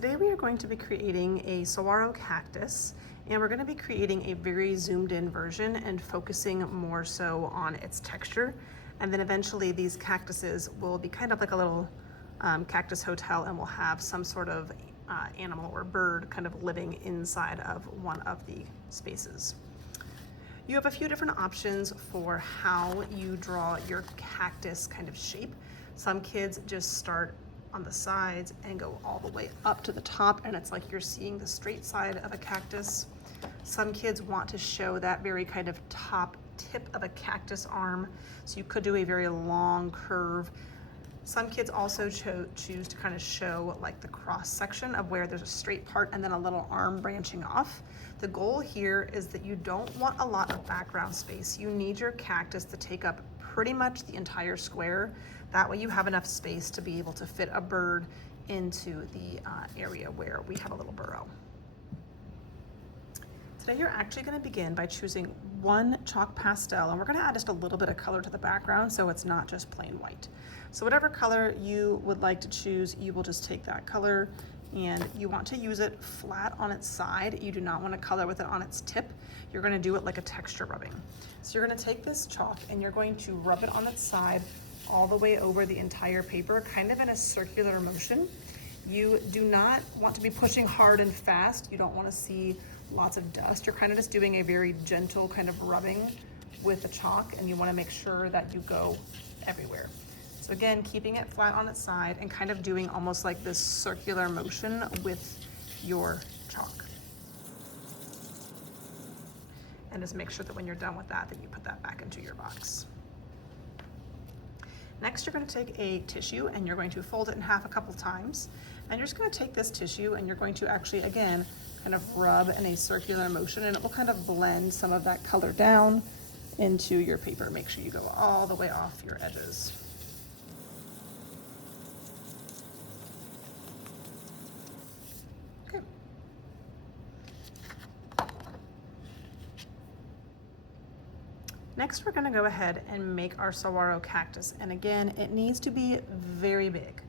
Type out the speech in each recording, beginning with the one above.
Today we are going to be creating a saguaro cactus, and we're going to be creating a very zoomed in version and focusing more so on its texture. And then eventually these cactuses will be kind of like a little cactus hotel, and we'll have some sort of animal or bird kind of living inside of one of the spaces. You have a few different options for how you draw your cactus kind of shape. Some kids just start on the sides and go all the way up to the top, and it's like you're seeing the straight side of a cactus. Some kids want to show that very kind of top tip of a cactus arm, so you could do a very long curve. Some kids also choose to kind of show like the cross section of where there's a straight part and then a little arm branching off. The goal here is that you don't want a lot of background space. You need your cactus to take up pretty much the entire square. That way you have enough space to be able to fit a bird into the area where we have a little burrow. Today you're actually going to begin by choosing one chalk pastel, and we're going to add just a little bit of color to the background so it's not just plain white. So whatever color you would like to choose, you will just take that color, and you want to use it flat on its side. You do not want to color with it on its tip. You're going to do it like a texture rubbing. So you're going to take this chalk and you're going to rub it on its side all the way over the entire paper, kind of in a circular motion. You do not want to be pushing hard and fast. You don't want to see lots of dust. You're kind of just doing a very gentle kind of rubbing with the chalk, and you want to make sure that you go everywhere. So again, keeping it flat on its side and kind of doing almost like this circular motion with your chalk. And just make sure that when you're done with that, you put that back into your box. Next, you're going to take a tissue and you're going to fold it in half a couple times. And you're just going to take this tissue and you're going to actually, again, kind of rub in a circular motion, and it will kind of blend some of that color down into your paper. Make sure you go all the way off your edges. Okay. Next, we're going to go ahead and make our saguaro cactus, and again, it needs to be very big.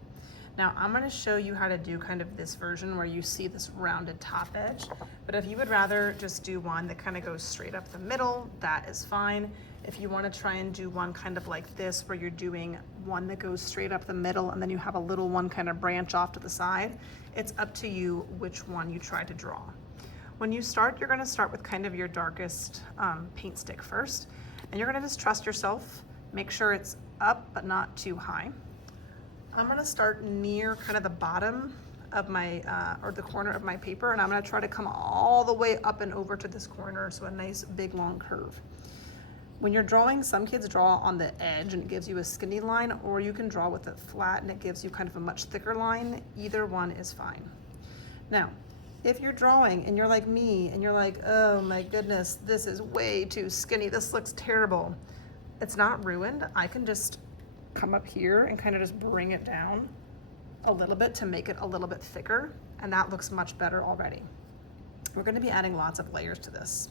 Now, I'm going to show you how to do kind of this version where you see this rounded top edge, but if you would rather just do one that kind of goes straight up the middle, that is fine. If you want to try and do one kind of like this where you're doing one that goes straight up the middle and then you have a little one kind of branch off to the side, it's up to you which one you try to draw. When you start, you're going to start with kind of your darkest paint stick first, and you're going to just trust yourself. Make sure it's up but not too high. I'm going to start near kind of the bottom of my, or the corner of my paper, and I'm going to try to come all the way up and over to this corner, so a nice big long curve. When you're drawing, some kids draw on the edge and it gives you a skinny line, or you can draw with it flat and it gives you kind of a much thicker line. Either one is fine. Now, if you're drawing and you're like me and you're like, oh my goodness, this is way too skinny, this looks terrible, it's not ruined. I can just come up here and kind of just bring it down a little bit to make it a little bit thicker, and that looks much better already. We're going to be adding lots of layers to this.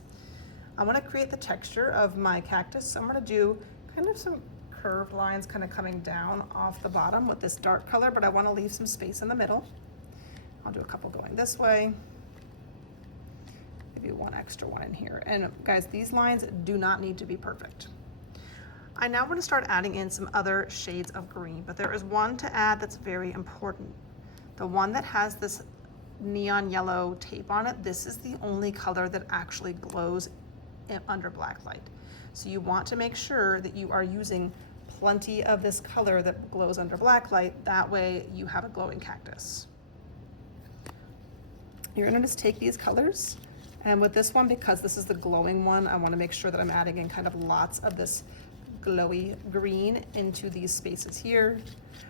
I want to create the texture of my cactus, so I'm going to do kind of some curved lines kind of coming down off the bottom with this dark color, but I want to leave some space in the middle. I'll do a couple going this way, maybe one extra one in here. And guys, these lines do not need to be perfect. I now want to start adding in some other shades of green, but there is one to add that's very important. The one that has this neon yellow tape on it, this is the only color that actually glows under black light. So you want to make sure that you are using plenty of this color that glows under black light. That way you have a glowing cactus. You're going to just take these colors, and with this one, because this is the glowing one, I want to make sure that I'm adding in kind of lots of this glowy green into these spaces here.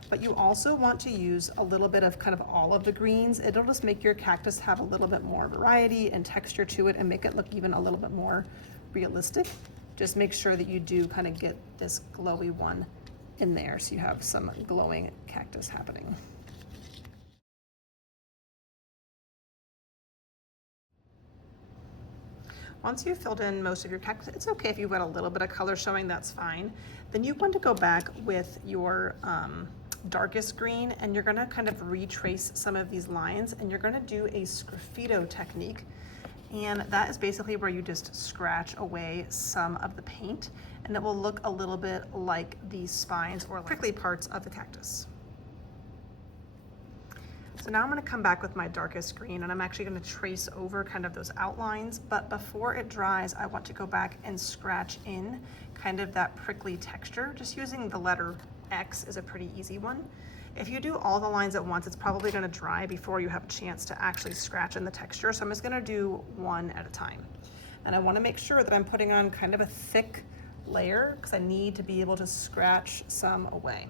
But you also want to use a little bit of kind of all of the greens. It'll just make your cactus have a little bit more variety and texture to it and make it look even a little bit more realistic. Just make sure that you do kind of get this glowy one in there so you have some glowing cactus happening. Once you've filled in most of your cactus, it's okay if you've got a little bit of color showing, that's fine. Then you want to go back with your darkest green, and you're gonna kind of retrace some of these lines, and you're gonna do a sgraffito technique. And that is basically where you just scratch away some of the paint, and it will look a little bit like the spines or prickly parts of the cactus. So now I'm gonna come back with my darkest green, and I'm actually gonna trace over kind of those outlines, but before it dries, I want to go back and scratch in kind of that prickly texture. Just using the letter X is a pretty easy one. If you do all the lines at once, it's probably gonna dry before you have a chance to actually scratch in the texture. So I'm just gonna do one at a time. And I wanna make sure that I'm putting on kind of a thick layer because I need to be able to scratch some away.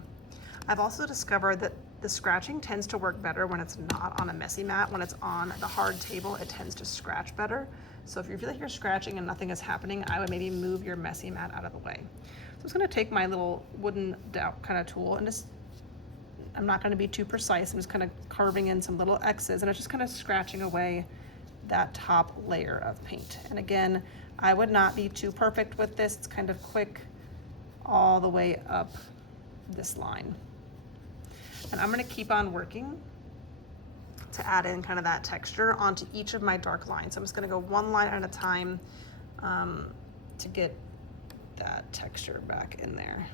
I've also discovered that the scratching tends to work better when it's not on a messy mat. When it's on the hard table, it tends to scratch better. So if you feel like you're scratching and nothing is happening, I would maybe move your messy mat out of the way. So I'm just gonna take my little wooden dowel kind of tool and just, I'm not gonna be too precise. I'm just kind of carving in some little X's, and it's just kind of scratching away that top layer of paint. And again, I would not be too perfect with this. It's kind of quick all the way up this line. And I'm gonna keep on working to add in kind of that texture onto each of my dark lines. I'm just gonna go one line at a time to get that texture back in there.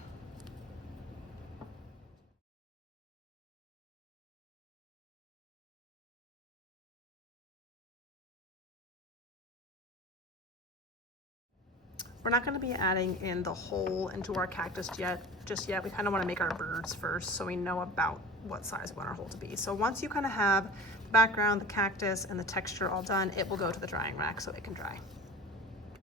We're not gonna be adding in the hole into our cactus just yet. We kind of wanna make our birds first so we know about what size we want our hole to be. So once you kind of have the background, the cactus, and the texture all done, it will go to the drying rack so it can dry.